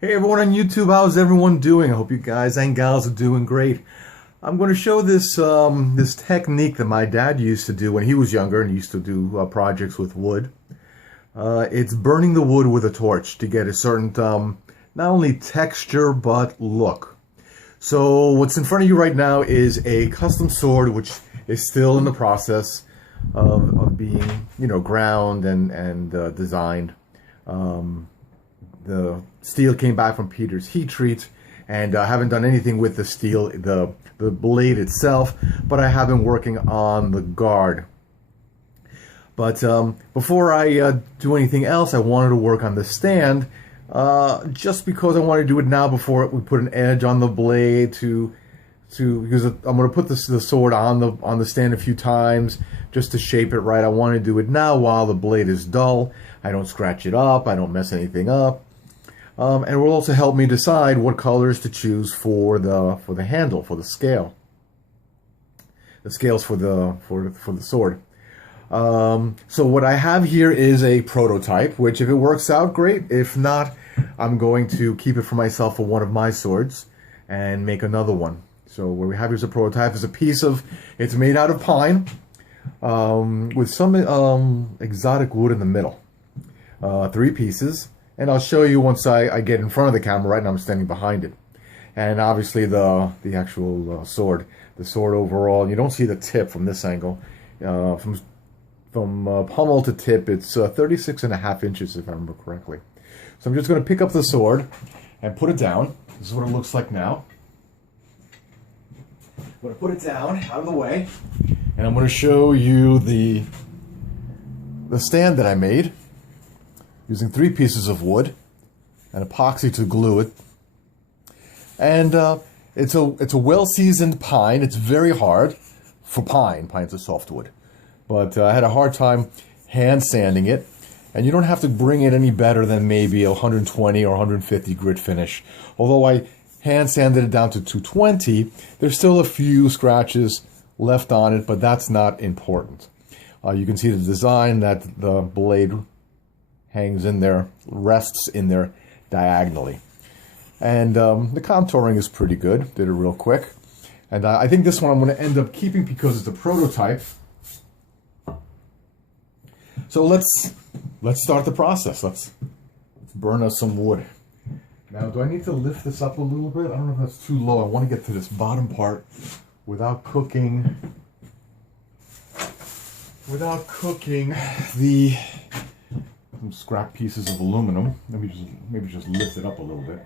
Hey everyone on YouTube, how's everyone doing? I hope you guys and gals are doing great. I'm going to show this technique that my dad used to do when he was younger and used to do projects with wood. It's burning the wood with a torch to get a certain not only texture but look. So what's in front of you right now is a custom sword which is still in the process of being, ground and designed. The steel came back from Peter's heat treat, and I haven't done anything with the steel, the blade itself, but I have been working on the guard. But before I do anything else, I wanted to work on the stand, just because I want to do it now before we put an edge on the blade because I'm going to put the sword on the stand a few times just to shape it right. I want to do it now while the blade is dull. I don't scratch it up. I don't mess anything up. And it will also help me decide what colors to choose for the handle, for the scale. The scales for the sword. So what I have here is a prototype, which if it works out, great. If not, I'm going to keep it for myself for one of my swords and make another one. So what we have here is a prototype. It's made out of pine with some exotic wood in the middle. 3 pieces. And I'll show you once I get in front of the camera. Right now I'm standing behind it. And obviously the actual sword. The sword overall, you don't see the tip from this angle. From pommel to tip, it's 36.5 inches if I remember correctly. So I'm just going to pick up the sword and put it down. This is what it looks like now. I'm going to put it down, out of the way. And I'm going to show you the stand that I made, using 3 pieces of wood and epoxy to glue it. And it's a well-seasoned pine. It's very hard for pine. Pine's a softwood. But I had a hard time hand sanding it. And you don't have to bring it any better than maybe 120 or 150 grit finish. Although I hand sanded it down to 220, there's still a few scratches left on it, but that's not important. You can see the design that the blade hangs in there, rests in there diagonally. And the contouring is pretty good. Did it real quick. And I think this one I'm going to end up keeping because it's a prototype. So let's start the process. Let's burn us some wood. Now, do I need to lift this up a little bit? I don't know if that's too low. I want to get to this bottom part without cooking some scrap pieces of aluminum. Maybe just lift it up a little bit.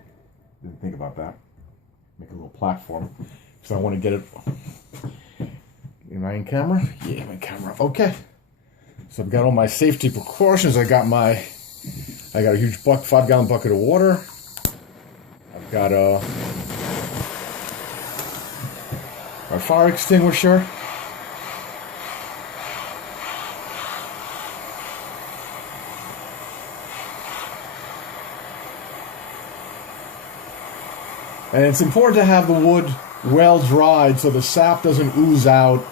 Didn't think about that. Make a little platform. So I want to get it. Am I in camera? Yeah, I'm in camera. Okay. So I've got all my safety precautions. I got a huge 5-gallon bucket of water. I've got my fire extinguisher. And it's important to have the wood well dried so the sap doesn't ooze out.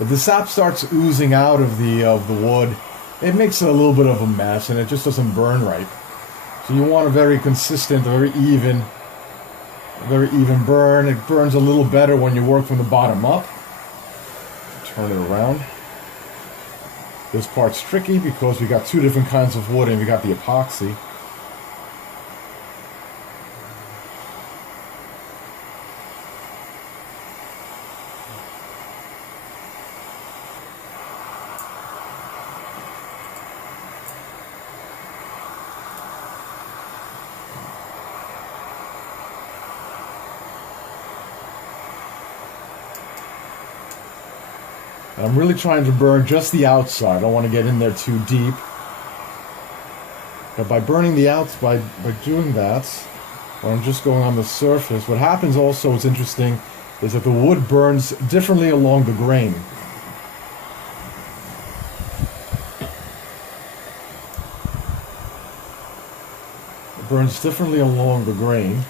If the sap starts oozing out of the wood, it makes it a little bit of a mess and it just doesn't burn right. So you want a very consistent, very even burn. It burns a little better when you work from the bottom up. Turn it around. This part's tricky because we got 2 different kinds of wood and we got the epoxy. And I'm really trying to burn just the outside. I don't want to get in there too deep. But by burning the outside, by doing that, when I'm just going on the surface, what happens also, what's interesting, is that the wood burns differently along the grain. It burns differently along the grain.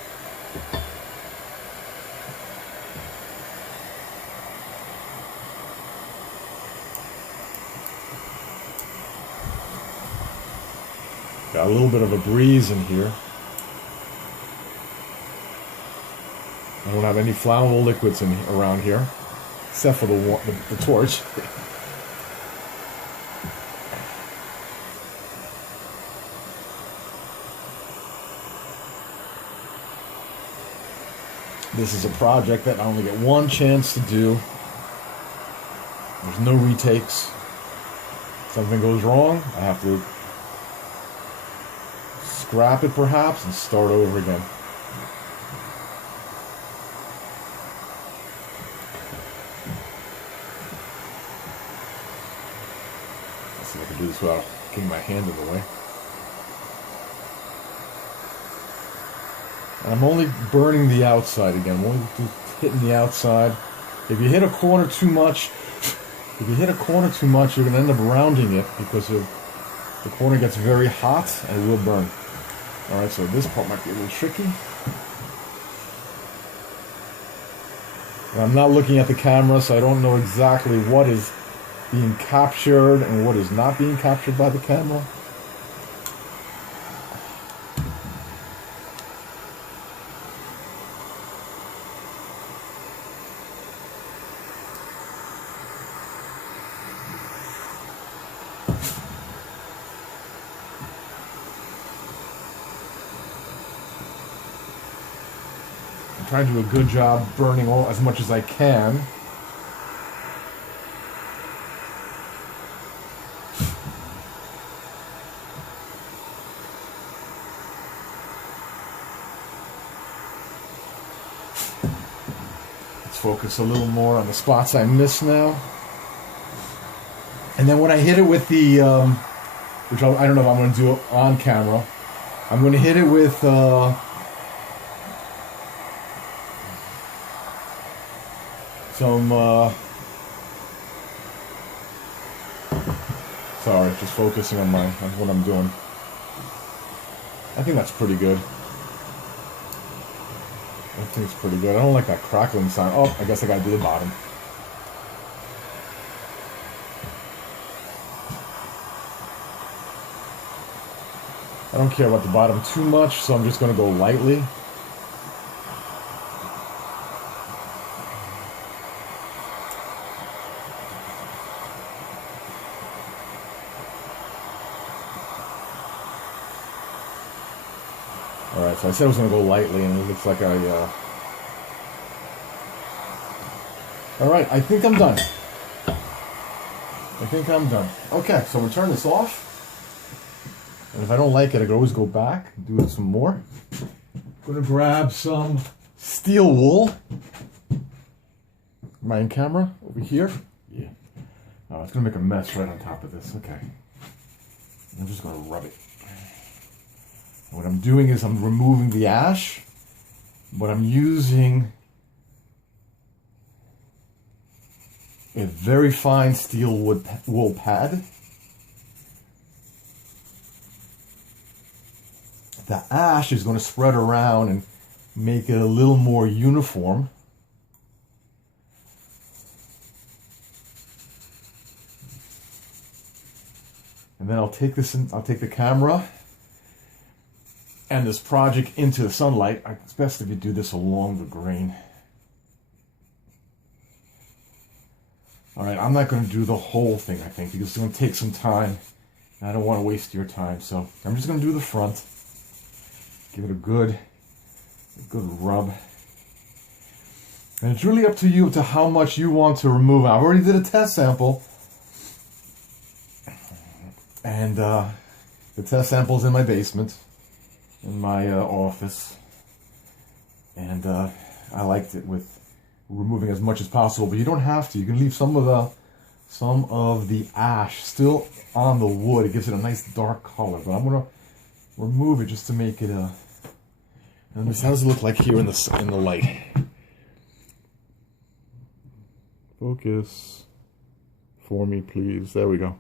got a little bit of a breeze in here. I don't have any flammable liquids around here, except for the torch. This is a project that I only get one chance to do. There's no retakes. If something goes wrong, I have to scrap it perhaps and start over again. Let's see if I can do this without getting my hand in the way. And I'm only burning the outside again. I'm only hitting the outside. If you hit a corner too much, you're going to end up rounding it because the corner gets very hot and it will burn. Alright, so this part might be a little tricky. And I'm not looking at the camera, so I don't know exactly what is being captured and what is not being captured by the camera. I'm trying to do a good job burning as much as I can. Let's focus a little more on the spots I miss now. And then when I hit it with the, which I don't know if I'm going to do it on camera, I'm going to hit it with some, sorry, just focusing on what I'm doing. I think that's pretty good. I think it's pretty good. I don't like that crackling sound. Oh, I guess I gotta do the bottom. I don't care about the bottom too much, so I'm just gonna go lightly. Alright, so I said I was going to go lightly, and it looks like Alright, I think I'm done. Okay, so we'll turn this off. And if I don't like it, I can always go back and do some more. I'm going to grab some steel wool. Am I in camera? Over here? Yeah. Oh, it's going to make a mess right on top of this. Okay. I'm just going to rub it. What I'm doing is I'm removing the ash, but I'm using a very fine steel wool pad. The ash is going to spread around and make it a little more uniform. And then I'll take the camera and this project into the sunlight. It's best if you do this along the grain. Alright, I'm not going to do the whole thing, I think, because it's going to take some time. And I don't want to waste your time, so I'm just going to do the front. Give it a good rub. And it's really up to you to how much you want to remove. I already did a test sample. And the test sample's in my basement. In my office, and I liked it with removing as much as possible, but you don't have to. You can leave some of the ash still on the wood. It gives it a nice dark color, but I'm gonna remove it just to make it and how does it look like here in the light? Focus for me, please. There we go.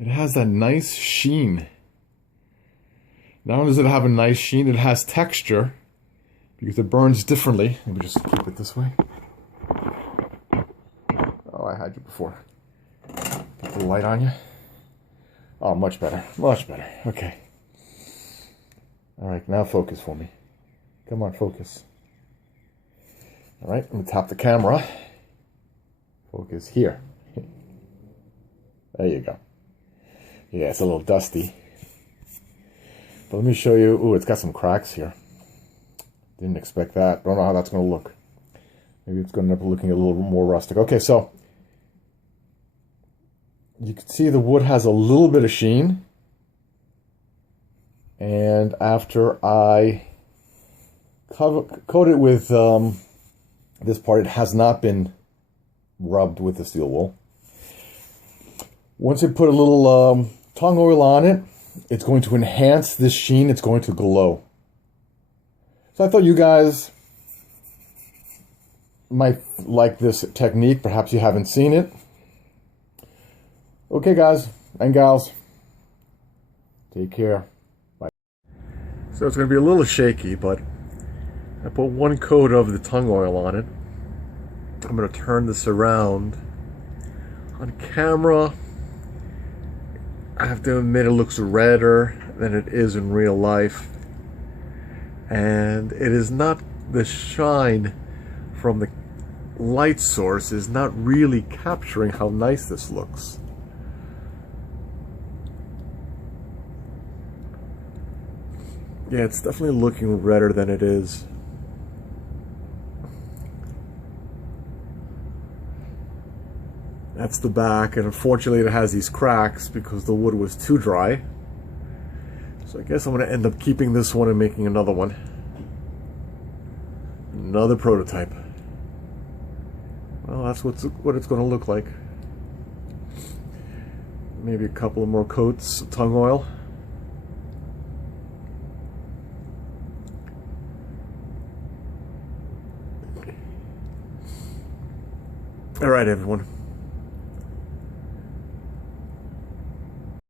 It has that nice sheen. Not only does it have a nice sheen, it has texture because it burns differently. Let me just keep it this way. Oh, I had you before. Put the light on you. Oh, much better. Much better. Okay. All right, now focus for me. Come on, focus. All right, I'm going to tap the camera. Focus here. There you go. Yeah, it's a little dusty. But let me show you. Ooh, it's got some cracks here. Didn't expect that. Don't know how that's going to look. Maybe it's going to end up looking a little more rustic. Okay, so you can see the wood has a little bit of sheen. And after I coat it with this part, it has not been rubbed with the steel wool. Once you put a little tung oil on it, it's going to enhance this sheen. It's going to glow. So I thought you guys might like this technique. Perhaps you haven't seen it. Okay, guys and gals, take care. Bye. So it's going to be a little shaky, but I put one coat of the tung oil on it. I'm going to turn this around. On camera, I have to admit it looks redder than it is in real life. And it is not, the shine from the light source is not really capturing how nice this looks. Yeah, it's definitely looking redder than it is. That's the back, and unfortunately it has these cracks because the wood was too dry. So I guess I'm going to end up keeping this one and making another one. Another prototype. Well, that's what it's going to look like. Maybe a couple of more coats of tung oil. All right, everyone.